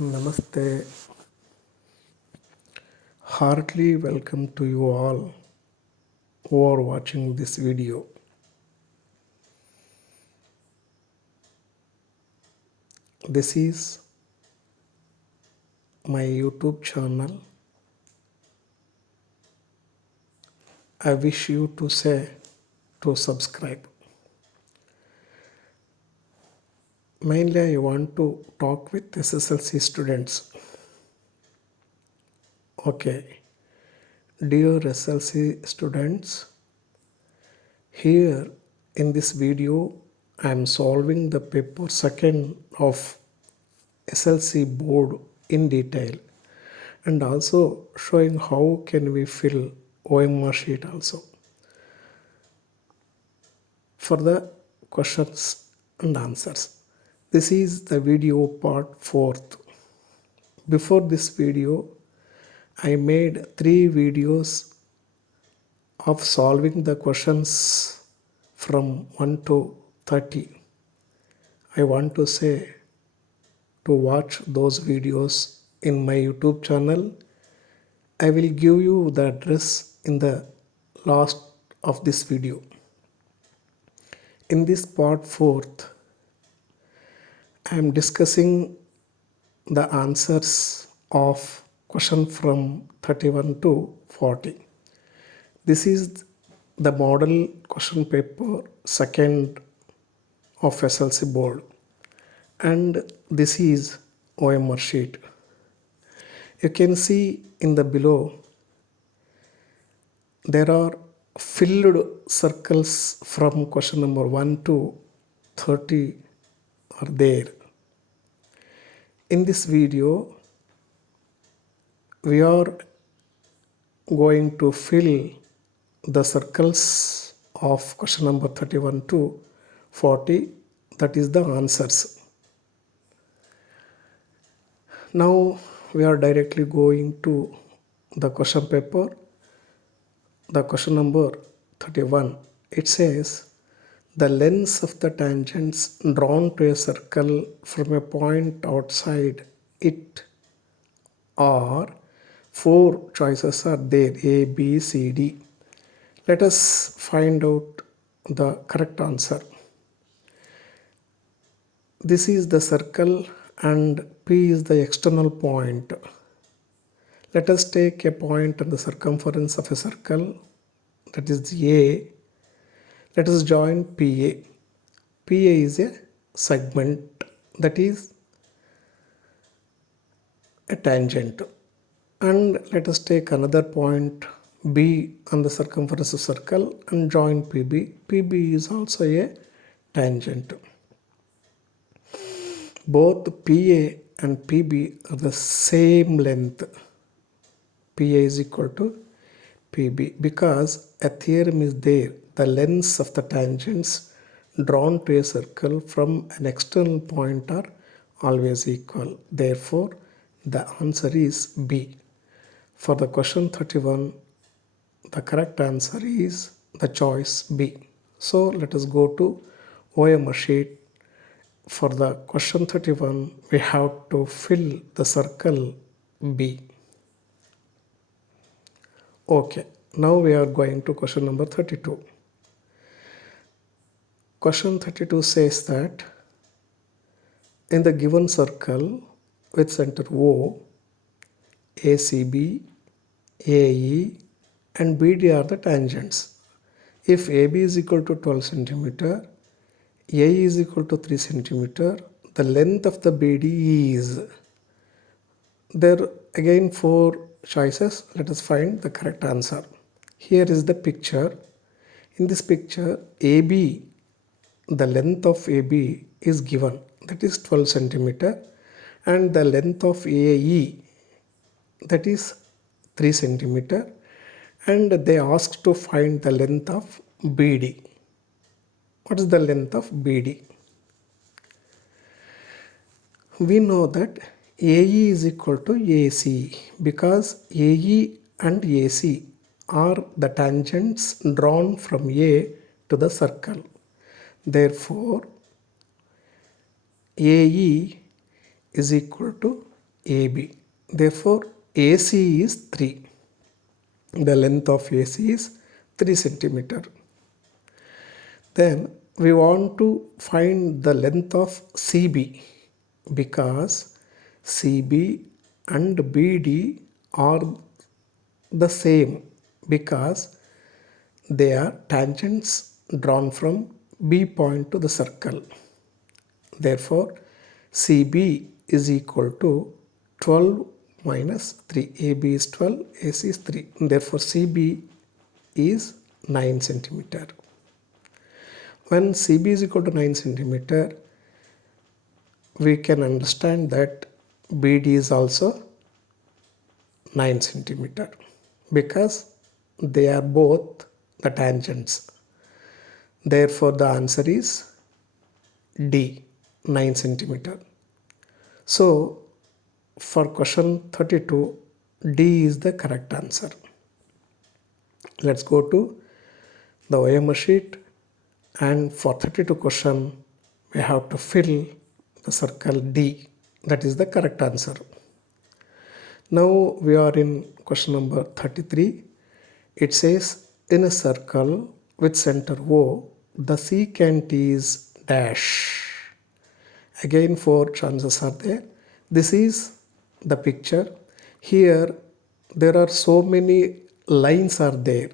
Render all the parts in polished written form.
Namaste. Heartily welcome to you all who are watching this video. This is my YouTube channel. I wish you to say to subscribe. Mainly I want to talk with SSLC students. Okay. Dear SLC students, here in this video I am solving the paper second of SLC board in detail and also showing how can we fill OMR sheet also for the questions and answers. This is the video part 4th. Before this video, I made 3 videos of solving the questions from 1 to 30. I want to say to watch those videos in my YouTube channel. I will give you the address in the last of this video. In this part 4th, I am discussing the answers of question from 31 to 40. This is the model question paper second of SLC board, and this is OMR sheet. You can see in the below there are filled circles from question number 1 to 30 are there. In this video, we are going to fill the circles of question number 31 to 40, that is the answers. Now we are directly going to the question paper. The question number 31, it says the lengths of the tangents drawn to a circle from a point outside it are 4 choices are there, A, B, C, D. Let us find out the correct answer. This is the circle and P is the external point. Let us take a point on the circumference of a circle, that is A. Let us join PA. PA is a segment, that is a tangent. And let us take another point B on the circumference of circle and join PB. PB is also a tangent. Both PA and PB are the same length. PA is equal to PB because a theorem is there. The lengths of the tangents drawn to a circle from an external point are always equal. Therefore, the answer is B. For the question 31, the correct answer is the choice B. So let us go to OMR sheet. For the question 31, we have to fill the circle B. Okay, now we are going to question number 32. Question 32 says that in the given circle with center O, ACB, AE and BD are the tangents. If AB is equal to 12 cm, AE is equal to 3 cm, the length of the BD is. There again 4 choices. Let us find the correct answer. Here is the picture. In this picture, AB, the length of AB is given, that is 12 cm, and the length of AE, that is 3 cm, and they asked to find the length of BD. What is the length of BD? We know that AE is equal to AC because AE and AC are the tangents drawn from A to the circle. Therefore, AE is equal to AB. Therefore, AC is 3. The length of AC is 3 centimeter. Then we want to find the length of CB because CB and BD are the same because they are tangents drawn from B point to the circle. Therefore, CB is equal to 12 minus 3. AB is 12, AC is 3. Therefore, CB is 9 centimeter. When CB is equal to 9 centimeter, we can understand that BD is also 9 centimeter because they are both the tangents. Therefore, the answer is D, 9 centimeter. So, for question 32, D is the correct answer. Let's go to the OMR sheet, and for 32 question, we have to fill the circle D. That is the correct answer. Now we are in question number 33. It says, in a circle with center O, the secant is dash. Again, 4 chances are there. This is the picture. Here there are so many lines are there.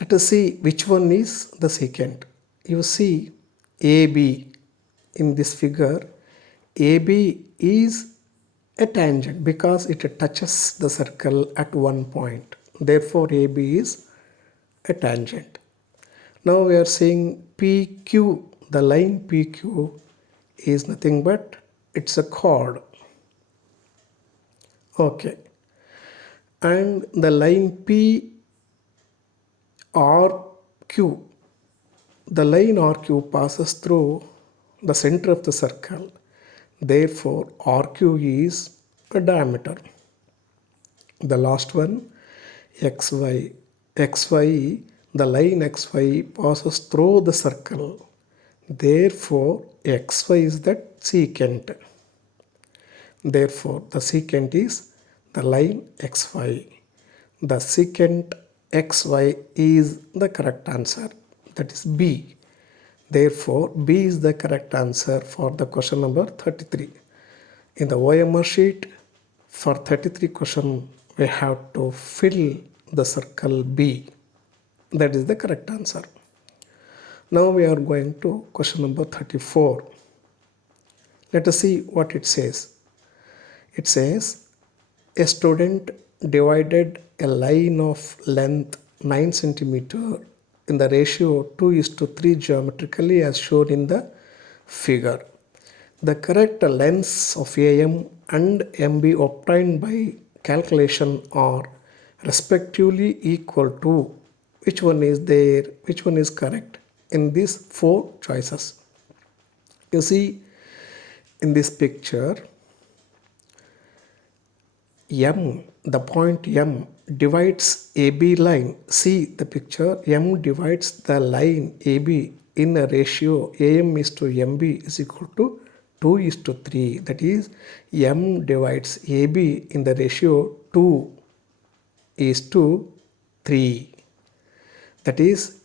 Let us see which one is the secant. You see AB in this figure. AB is a tangent because it touches the circle at one point. Therefore, AB is a tangent. Now we are saying PQ. The line PQ is nothing but it's a chord. Okay. And the line PRQ. The line RQ passes through the center of the circle. Therefore, RQ is a diameter. The last one, XY. XY, the line XY passes through the circle. Therefore, XY is that secant. Therefore, the secant is the line XY. The secant XY is the correct answer. That is B. Therefore, B is the correct answer for the question number 33. In the OMR sheet, for 33 question, we have to fill the circle B. That is the correct answer. Now we are going to question number 34. Let us see what it says. It says, a student divided a line of length 9 centimeter in the ratio 2:3 geometrically as shown in the figure. The correct lengths of AM and MB obtained by calculation are respectively equal to, which one is there, which one is correct in these 4 choices. You see in this picture, M, the point M divides AB line. See the picture, M divides the line AB in a ratio AM is to MB is equal to 2:3. That is, M divides AB in the ratio 2:3. That is,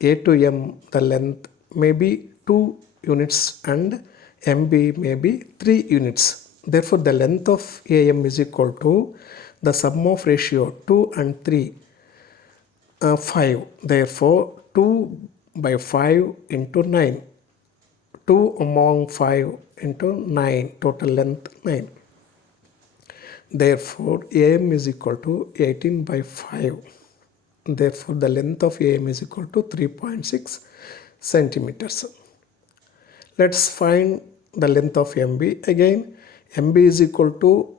A to M, the length may be 2 units and MB may be 3 units. Therefore, the length of AM is equal to the sum of ratio 2 and 3, 5. Therefore, 2 by 5 into 9. 2 among 5 into 9. Total length 9. Therefore, AM is equal to 18 by 5. Therefore, the length of AM is equal to 3.6 centimeters. Let's find the length of MB. Again, MB is equal to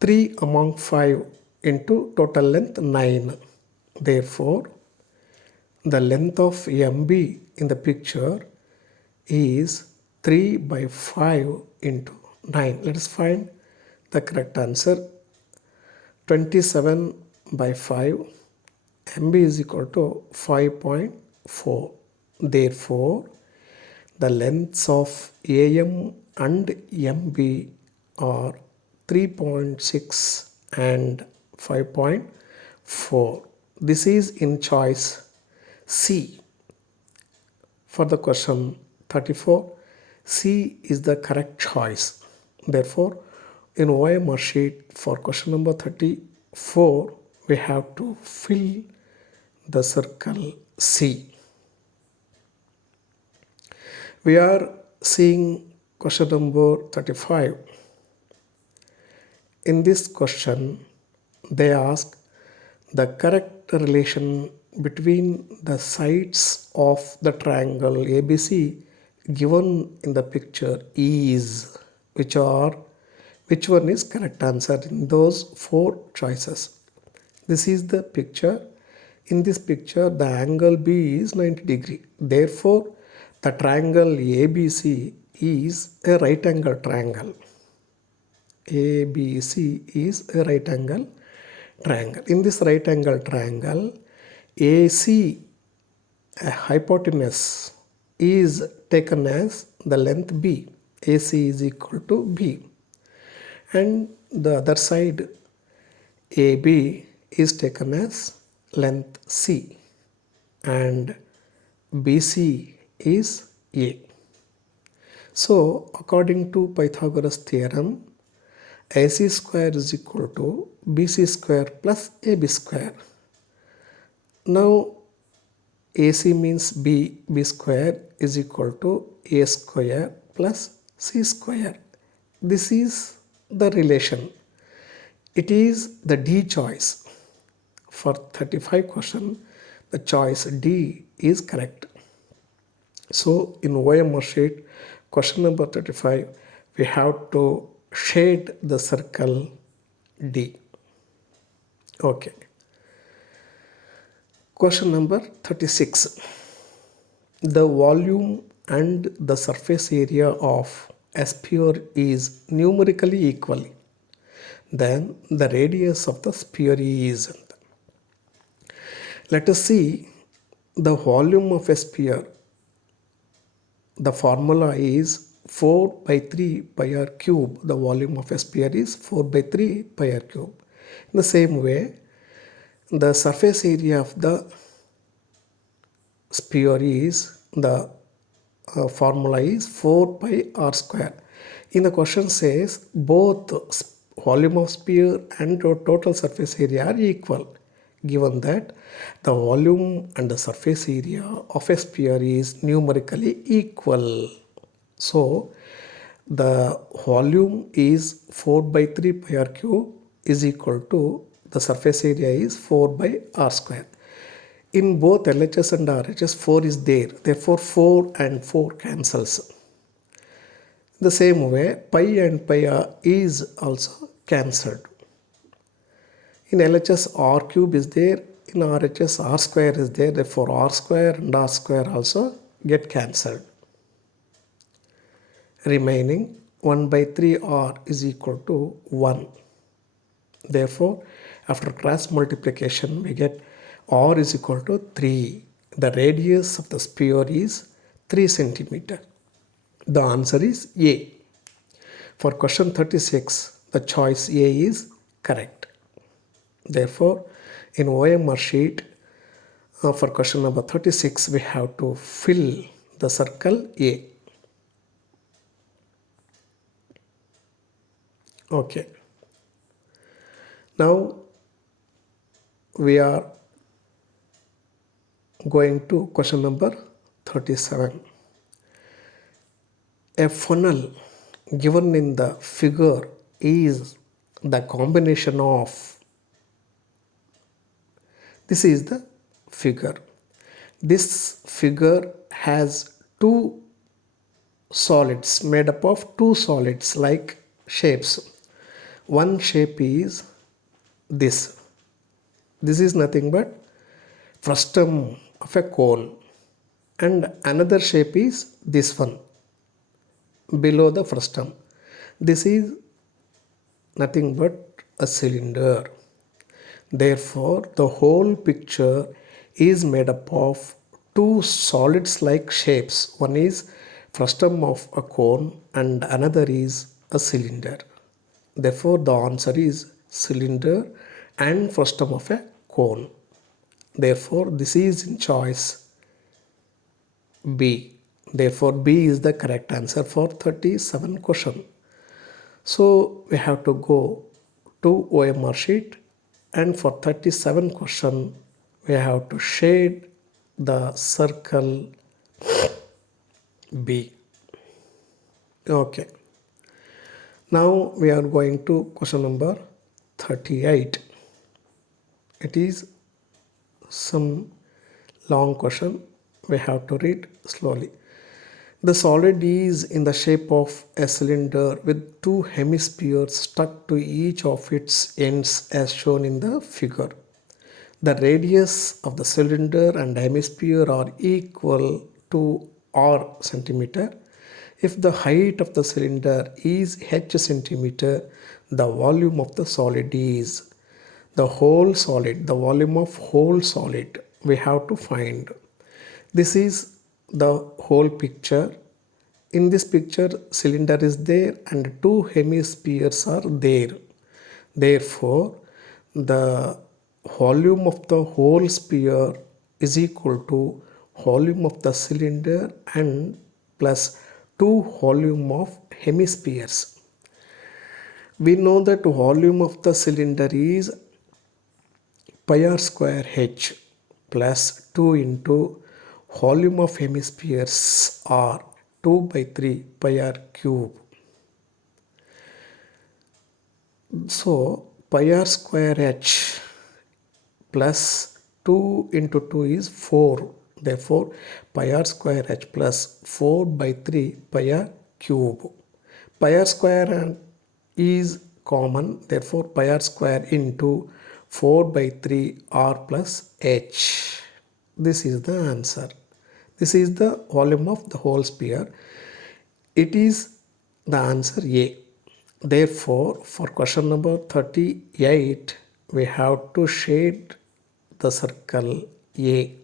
3 among 5 into total length 9. Therefore, the length of MB in the picture is 3 by 5 into 9. Let us find the correct answer. 27 by 5. MB is equal to 5.4. Therefore, the lengths of AM and MB are 3.6 and 5.4. This is in choice C. For the question 34, C is the correct choice. Therefore, in OMR sheet for question number 34, we have to fill the circle C. We are seeing question number 35. In this question, they ask the correct relation between the sides of the triangle ABC given in the picture is, which one is correct answer in those four choices. This is the picture. In this picture, the angle B is 90 degree. Therefore, the triangle ABC is a right angle triangle. ABC is a right angle triangle. In this right angle triangle, AC, a hypotenuse, is taken as the length B. AC is equal to B. And the other side, AB, is taken as length C. And BC is A. So, according to Pythagoras theorem, AC square is equal to BC square plus AB square. Now, AC means B square is equal to A square plus C square. This is the relation. It is the D choice. For 35 question, the choice D is correct. So, in OMR sheet, question number 35, we have to shade the circle D. Okay. Question number 36. The volume and the surface area of a sphere is numerically equal. Then the radius of the sphere is. Let us see the volume of a sphere. The formula is 4 by 3 pi r cube. The volume of a sphere is 4 by 3 pi r cube. In the same way, the surface area of the sphere is, the formula is 4 pi r square. In the question says both volume of sphere and total surface area are equal. Given that the volume and the surface area of a sphere is numerically equal. So, the volume is 4 by 3 pi r cube is equal to the surface area is 4 by r square. In both LHS and RHS, 4 is there. Therefore, 4 and 4 cancels. The same way, pi and pi r is also cancelled. In LHS, r cube is there. In RHS, r square is there. Therefore, r square and r square also get cancelled. Remaining 1 by 3r is equal to 1. Therefore, after cross multiplication, we get r is equal to 3. The radius of the sphere is 3 centimeter. The answer is A. For question 36, the choice A is correct. Therefore, in OMR sheet, for question number 36, we have to fill the circle A. Okay. Now, we are going to question number 37. A funnel given in the figure is the combination of. This is the figure. This figure has two solids, made up of two solids like shapes. One shape is this. This is nothing but frustum of a cone. And another shape is this one, below the frustum. This is nothing but a cylinder. Therefore, the whole picture is made up of two solids-like shapes. One is frustum of a cone and another is a cylinder. Therefore, the answer is cylinder and frustum of a cone. Therefore, this is in choice B. Therefore, B is the correct answer for 37 question. So, we have to go to OMR sheet, and for 37 question, we have to shade the circle B. Okay. Now we are going to question number 38. It is some long question. We have to read slowly. The solid is in the shape of a cylinder with two hemispheres stuck to each of its ends as shown in the figure. The radius of the cylinder and hemisphere are equal to r centimeter. If the height of the cylinder is h centimeter, the volume of the solid is the whole solid, the volume of whole solid we have to find. This is the whole picture. In this picture, cylinder is there and two hemispheres are there. Therefore, the volume of the whole sphere is equal to volume of the cylinder and plus 2 volume of hemispheres. We know that volume of the cylinder is pi r square h plus 2 into volume of hemispheres are 2 by 3 pi r cube. So pi r square h plus 2 into 2 is 4. Therefore, pi r square h plus 4 by 3 pi r cube. Pi r square is common. Therefore, pi r square into 4 by 3 r plus h. This is the answer. This is the volume of the whole sphere. It is the answer A. Therefore, for question number 38, we have to shade the circle A.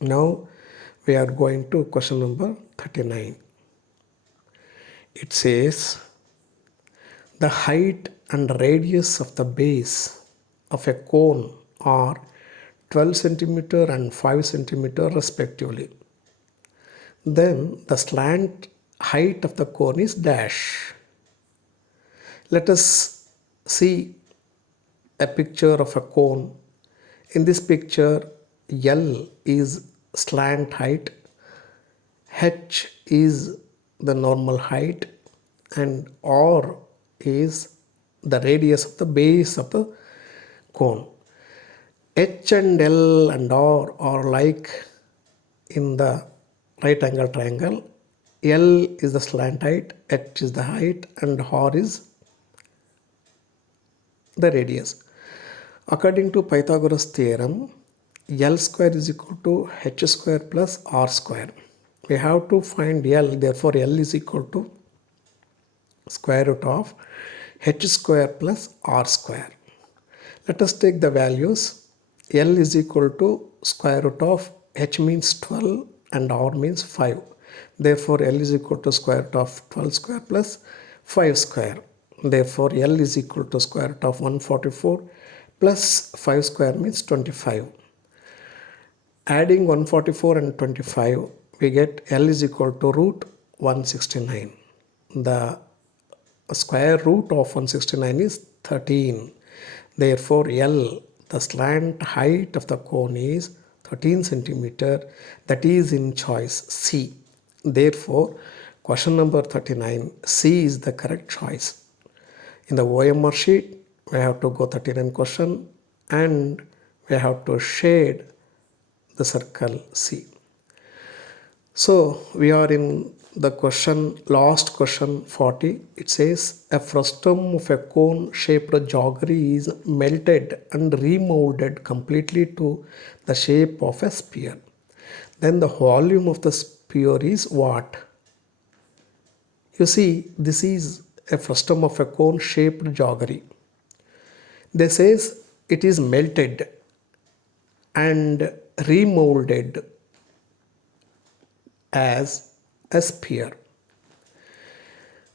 Now we are going to question number 39. It says the height and radius of the base of a cone are 12 centimeter and 5 centimeter respectively. Then the slant height of the cone is dash. Let us see a picture of a cone. In this picture, L is slant height, H is the normal height, and R is the radius of the base of the cone. H and L and R are like in the right angle triangle. L is the slant height, H is the height, and R is the radius. According to Pythagoras theorem, L square is equal to H square plus R square. We have to find L, therefore L is equal to square root of H square plus R square. Let us take the values. L is equal to square root of H means 12 and R means 5. Therefore, L is equal to square root of 12 square plus 5 square. Therefore, L is equal to square root of 144 plus 5 square means 25. Adding 144 and 25, we get L is equal to root 169. The square root of 169 is 13. Therefore, L, the slant height of the cone is 13 centimeter. That is in choice C. Therefore, question number 39, C is the correct choice. In the OMR sheet, we have to go 39 question and we have to shade the circle C. So we are in the question, last question 40. It says a frustum of a cone shaped jaggery is melted and remolded completely to the shape of a sphere. Then the volume of the sphere is what? You see, this is a frustum of a cone shaped jaggery. They says it is melted and remolded as a sphere.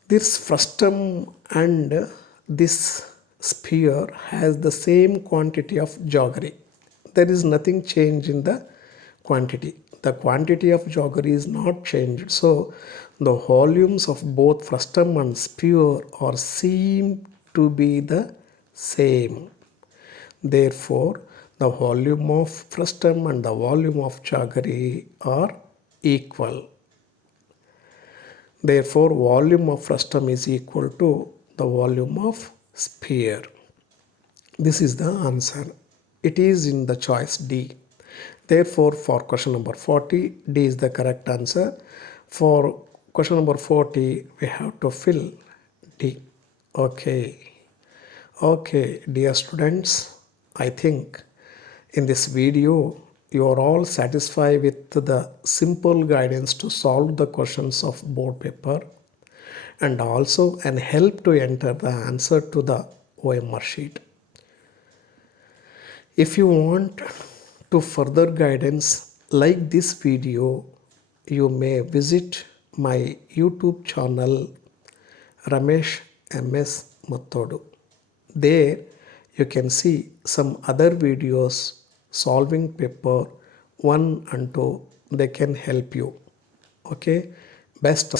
This frustum and this sphere has the same quantity of jaggery. There is nothing changed in the quantity. The quantity of jaggery is not changed. So the volumes of both frustum and sphere are seem to be the same. Therefore, the volume of frustum and the volume of jaggery are equal. Therefore, volume of frustum is equal to the volume of sphere. This is the answer. It is in the choice D. Therefore, for question number 40, D is the correct answer. For question number 40, we have to fill D. Okay. Okay, dear students, I think in this video you are all satisfied with the simple guidance to solve the questions of board paper and also an help to enter the answer to the OMR sheet. If you want to further guidance like this video, you may visit my YouTube channel Ramesh MS Mattodu. There you can see some other videos solving paper 1 and 2. They can help you. Okay, best